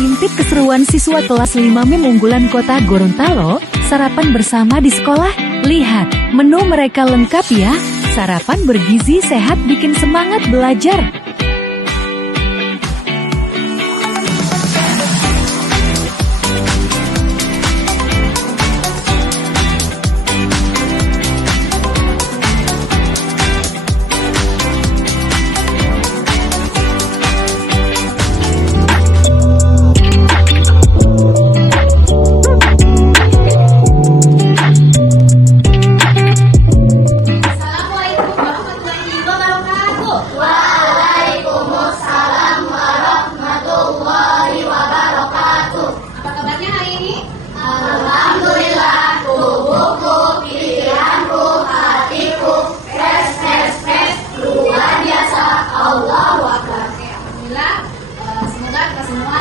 Intip keseruan siswa kelas 5 MIM unggulan Kota Gorontalo, sarapan bersama di sekolah. Lihat, menu mereka lengkap ya. Sarapan bergizi sehat bikin semangat belajar.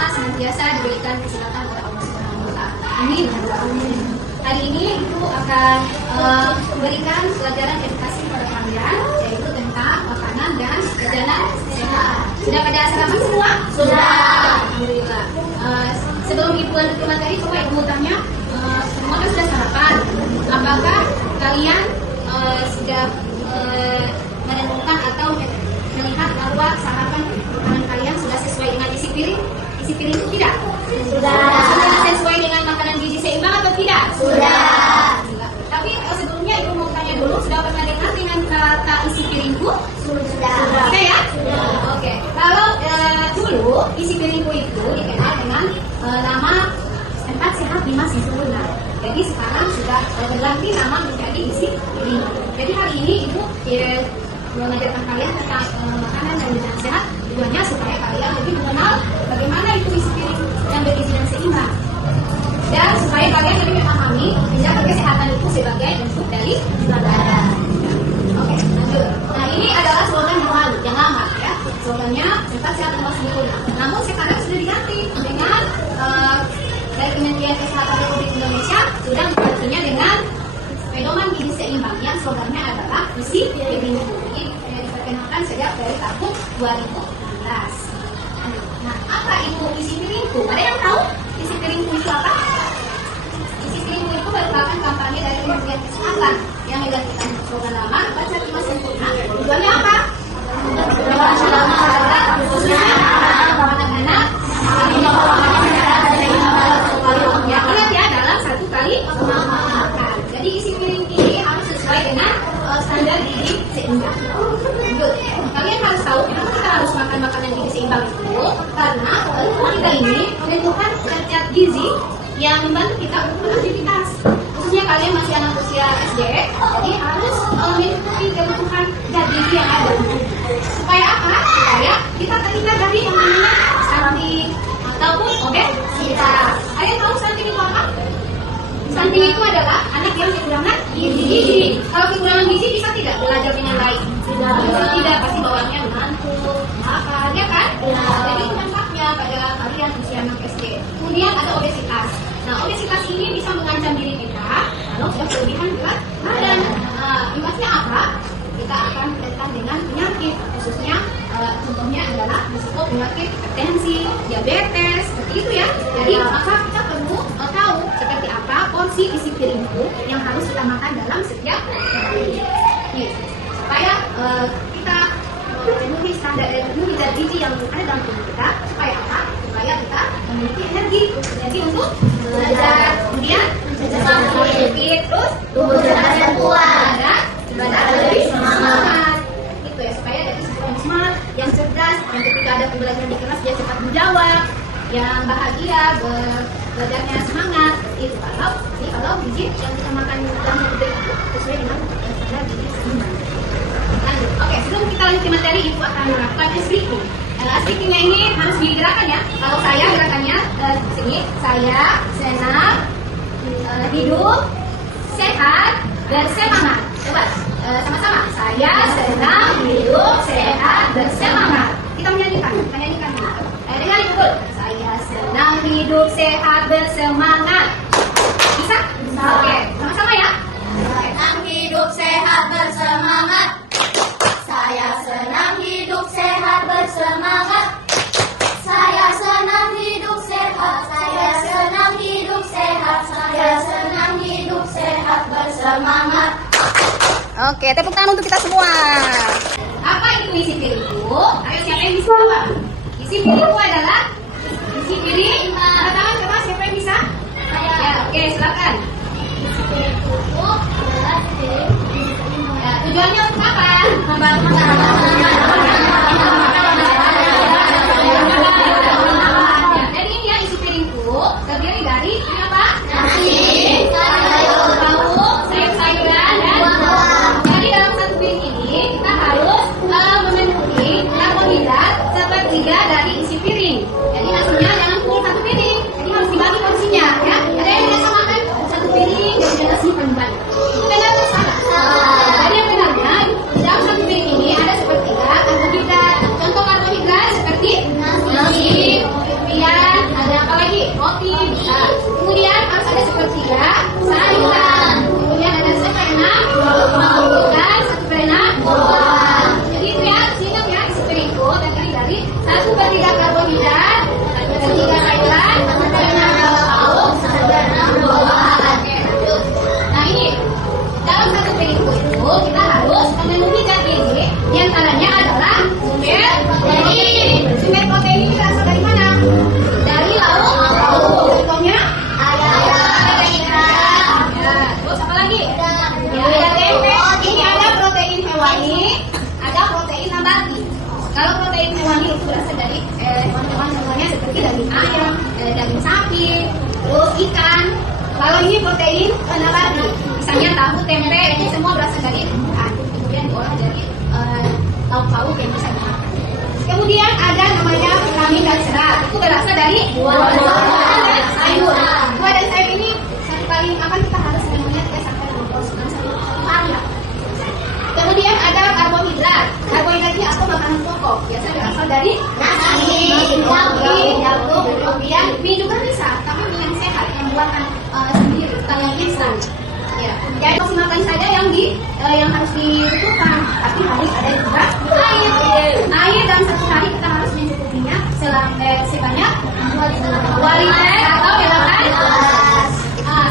Senantiasa diberikan kesehatan oleh Allah Subhanahu wa Ta'ala. Amin. Hari ini Ibu akan memberikan pelajaran edukasi kepada kalian, yaitu tentang makanan dan jajanan sehat. Sudah pada sarapan semua? Sudah. Alhamdulillah. Sebelum Ibu lanjut materi, coba Ibu tanya, semua kan sudah sarapan. Apakah kalian sudah menemukan atau melihat bahwa sarapan makanan kalian sudah sesuai dengan isi piring? Isi piring itu tidak? Sudah. Sudah sesuai dengan makanan gizi seimbang atau tidak? Sudah. Tapi sebelumnya Ibu mau tanya dulu, sudah pernah dengar dengan kata isi piringku? Sudah. Oke ya? Sudah. Oke. Kalau dulu isi piringku itu dikenal dengan nama 4 sehat 5 sempurna. Jadi sekarang sudah berganti nama menjadi isi piring. Jadi hari ini Ibu mengajarkan kalian tentang makanan dan jajanan sehat, tujuannya supaya kalian lebih mengenal bagaimana itu isi piring yang bergizi dan seimbang, dan supaya kalian lebih memahami menjaga kesehatan itu sebagai bentuk dari ibadah. Oke, lanjut. Nah, ini adalah slogan yang lama ya. Slogannya tetap sehat dan sempurna. Namun sekarang sudah diganti dengan dari Kementerian Kesehatan Republik Indonesia sudah menggantinya dengan pedoman gizi seimbang yang slogannya adalah isi piring. Ini diperkenalkan sejak dari tahun 2016. Nah, apa itu isi piringku? Ada yang tahu isi piringku itu apa? Isi piringku itu merupakan kampanye dari Kementerian Kesehatan yang menggantikan slogan lama baca cuma sempurna. Tujuannya apa? Khususnya anak-anak yang ingat ya, dalam 1 kali makan. Jadi isi piring ini harus sesuai dengan standar gizi seimbang. Lanjut. Kalian harus tahu kenapa kita harus makan makanan gizi seimbang itu, karena tubuh kita ini menentukan zat gizi yang membantu kita untuk beraktivitas. Khususnya kalian masih anak usia SD, jadi harus mengikuti kebutuhan zat gizi yang ada. Supaya apa? Supaya kita terhindar dari yang namanya stunting ataupun obesitas. Kalian tahu stunting itu apa? Stunting itu adalah anak yang kekurangan gizi. Kalau kekurangan gizi bisa tidak belajar dengan baik? Tidak, pasti bawaannya ngantuk, makan, ya kan? Jadi itu dampaknya pada kalian usia anak SD. Kemudian ada obesitas. Nah, obesitas ini bisa mengancam diri kita kalau sudah kelebihan berat badan. Imbasnya apa? Kita akan rentan dengan penyakit, khususnya contohnya adalah risiko penyakit hipertensi, diabetes, seperti itu ya. Jadi maka kita perlu tahu seperti apa porsi isi piringku yang harus kita makan dalam setiap hari. Supaya kita memenuhi standar zat gizi yang ada dalam tubuh kita. Supaya apa? Supaya kita memiliki energi untuk belajar, kemudian sakit, terus tubuh cerdas dan kuat, dan ibadah lebih semangat. Gitu ya, supaya dari sisi yang semangat, yang cerdas, yang ketika ada pembelajaran di kelas dia cepat menjawab, yang bahagia, belajarnya semangat. Itu kalau gizi yang kita makan dalam tubuh itu sesuai dengan standar gizi seimbang. Lanjut. Oke, sebelum kita lanjut ke materi, Ibu akan melakukan speaking. Speakingnya ini harus digerakkan ya. Kalau saya gerakannya sini, saya senang, hidup, sehat, dan semangat. Coba sama-sama. Saya senang, hidup, sehat, dan semangat. Kita menyanyikan dulu. Dengan Ibu. Saya senang, hidup, sehat, bersemangat. Bisa? Bisa. Oke, sama-sama ya. Senang hidup sehat bersemangat. Saya senang hidup sehat bersemangat. Saya senang hidup sehat Oke, tepuk tangan untuk kita semua. Apa itu isi piring, Bu? Ayo siapa yang bisa jawab? Isi piring itu adalah isi piring. Angkat tangan coba siapa yang bisa? Ya, oke silakan. Isi piring itu adalah piring. Ya, tujuannya untuk apa? Membangun Jadi ini ya isi piringku terdiri dari ini apa? nasi, Lauk, sayur-sayuran dan buah. Jadi dalam satu piring ini kita harus memenuhi karbohidrat sepertiga dari isi piring. Jadi nasinya jangan full satu piring. Jadi harus dibagi porsinya ya. Ada yang biasa makan satu piring dan nasi paling banyak. Itu benar atau salah? Jadi yang benarnya di dalam satu piring ini ada sepertiga karbohidrat. Contoh karbohidrat seperti nasi, kemudian ada apa lagi? Roti bisa. Kemudian harus ada sepertiga sayuran. Kemudian ada seperenam dan satu perenam buah. Jadi itu ya, sini ya isi piringku terdiri dari 1/3 karbohidrat, 1/3 sayuran, 1/3 lauk, 1/3 buah. Oke, lanjut. Nah ini dalam satu piringku itu kita harus memenuhi zat gizi. Di antaranya adalah sumber protein. Sumber protein ini berasal dari mana? Dari lauk. Contohnya ayam, ya, terus apa lagi? Ya, ada tempe. Ini ada protein hewani, ada protein nabati. Kalau protein hewani itu berasal dari hewan-hewan contohnya seperti daging ayam, daging sapi, terus ikan. Kalau ini protein nabati, misalnya tahu, tempe, ini semua berasal dari tumbuhan. Kemudian diolah dari lauk pauk yang bisa dimakan. Kemudian ada namanya vitamin dan serat. Itu berasal dari buah-buahan dan sayur. Buah dan sayur ini satu kali makan kita harus semuanya 3 sampai 5 porsi sayur. Kemudian ada karbohidrat. Karbohidrat ini atau makanan pokok. Biasa berasal dari nasi, jagung, kemudian mie juga bisa, tapi mie yang sehat yang buatan sendiri, bukan yang instan. Ya, jadi porsi makan saja yang harus dibutuhkan, tapi harus ada juga air dalam satu hari kita harus mencukupinya sebanyak 2 liter atau 8 gelas.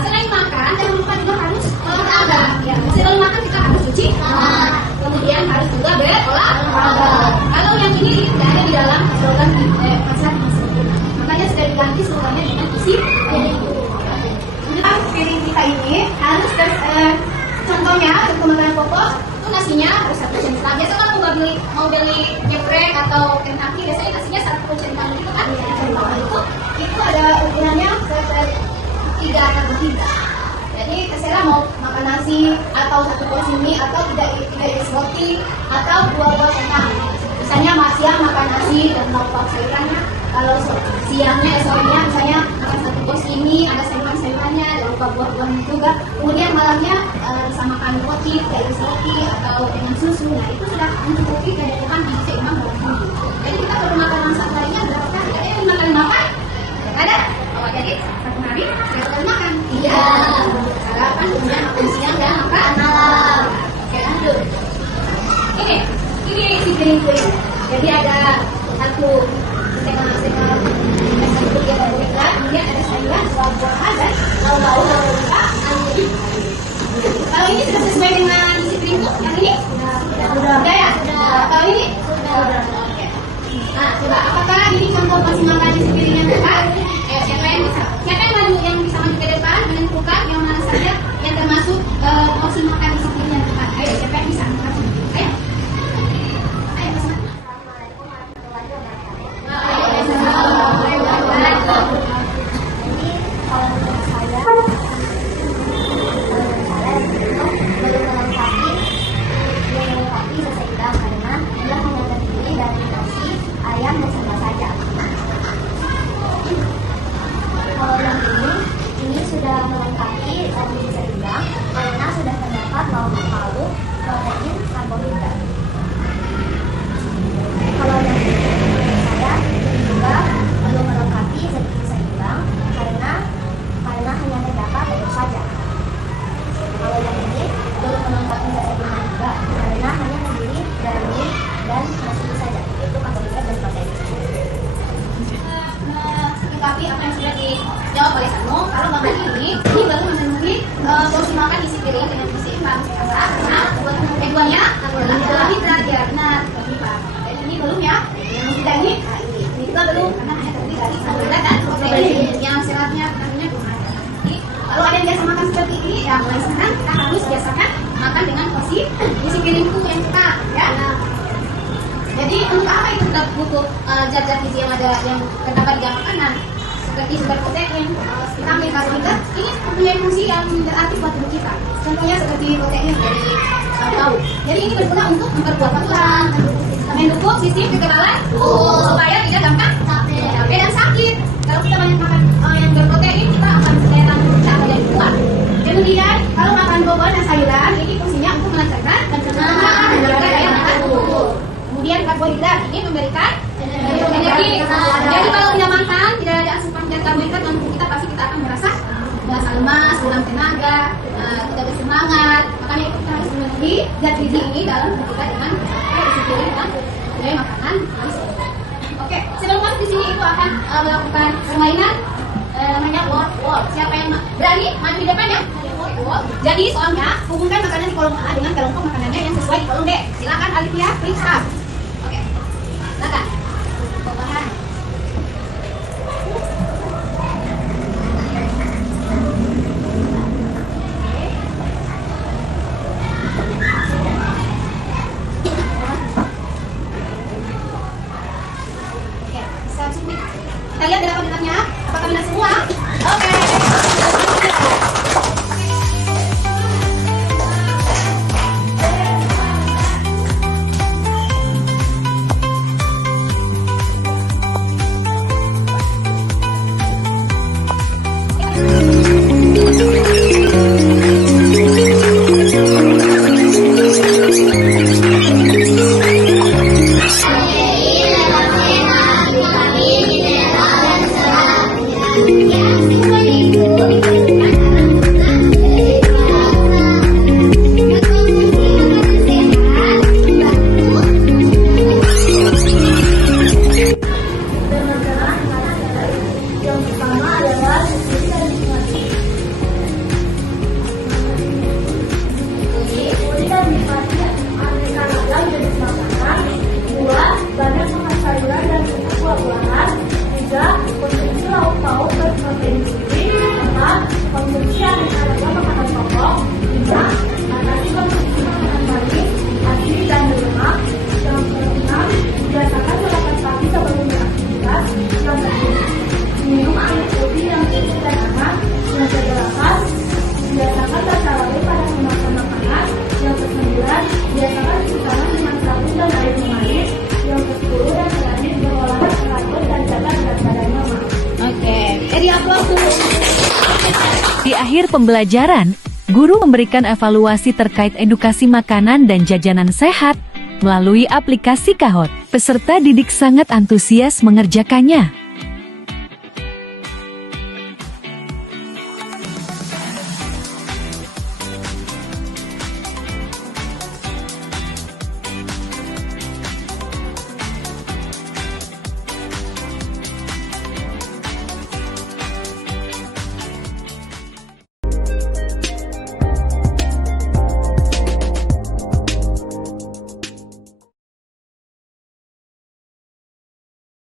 Selain makan jangan lupa juga harus olahraga. Ya, sebelum makan kita harus cuci, kemudian harus juga berolahraga. Kalau yang ini tidak ada di dalam slogan pasar makanya sudah diganti slogannya dengan isi piring. Piring kita ini harus contohnya untuk makanan pokok itu nasinya harus 1 centang. Biasa kalau mau beli geprek atau Kentucky biasanya nasinya 1 centang gitu kan? Itu ada ukurannya 3 karbohidrat. Jadi terserah mau makan nasi atau 1 porsi mie atau tidak isi roti atau 2 centang. Misalnya siang makan nasi dan lauk sayurannya. Kalau siangnya sorenya misalnya makan 1 porsi mie ada sayuran-sayurannya dan lupa buah-buahnya juga. Kemudian malamnya bisa makan roti, tidak isi roti atau dengan susu. Nah itu sudah mencukupi kebutuhan gizi seimbang dalam tubuh. Jadi kita perlu makan satu harinya berapa kali? Ada yang 5 kali makan? Ada? Oh jadi satu hari 1 kali makan? Iya. Sarapan, kemudian makan siang dan makan malam. Oke lanjut. Ini isi piringku ini. Jadi ada 1 karbohidrat, kemudian ada sayuran, buah-buahan dan lauk-lauk Kalau ini sudah sesuai dengan isi piringku, yang ini? Sudah ya? Kalau ini? Oke. Nah, coba apakah ini contoh porsi makan isi piring yang tepat? Siapa yang bisa? Siapa yang bisa maju ke depan menentukan yang mana saja yang termasuk porsi makan isi piring yang tepat? Ayo, siapa yang bisa? Ayo. Ini baru memenuhi porsi makan isi piring dengan gizi seimbang karena Keduanya adalah karbohidrat ya benar. Jadi ini belum ya. Yang sudah ini juga belum karena hanya terdiri dari karbohidrat dan protein. Yang seratnya artinya belum ada. Jadi kalau ada yang biasa makan seperti ini, ya mulai sekarang kita harus biasakan makan dengan porsi isi piringku yang cepat ya. Jadi untuk apa itu kita butuh zat-zat gizi yang ada yang terdapat di dalam makanan seperti sumber protein, vitamin, karbohidrat ini mempunyai fungsi yang berarti buat tubuh kita. Contohnya seperti protein dari tahu. Jadi ini berguna untuk memperkuat tulang, mendukung sistem kekebalan supaya tidak gampang capek dan sakit. Kalau kita banyak makan yang berprotein, kita akan daya tahan tubuh kita menjadi kuat. Kemudian kalau makan buah dan sayuran, ini fungsinya untuk melancarkan pencernaan dan menjaga daya tahan tubuh. Kemudian karbohidrat ini memberikan energi. Jadi kalau tidak makan, tidak ada asupan zat karbohidrat dalam tubuh kita, pasti kita akan merasa lemas, kurang tenaga, tidak bersemangat. Makanya kita harus memenuhi zat gizi ini dalam tubuh kita dengan isi piring dan mulai makanan. Oke, sebelum masuk di sini Ibu akan melakukan permainan namanya word. Siapa yang berani maju di depan ya? Jadi soalnya hubungkan makanan di kolom A dengan kelompok makanannya yang sesuai di kolom B. Silakan Alifia, please start. Oke, silakan. Bahan. Oke, bisa cubit. Kita lihat berapa benarnya. Apakah benar semua? Oke. Di akhir pembelajaran, guru memberikan evaluasi terkait edukasi makanan dan jajanan sehat melalui aplikasi Kahoot. Peserta didik sangat antusias mengerjakannya.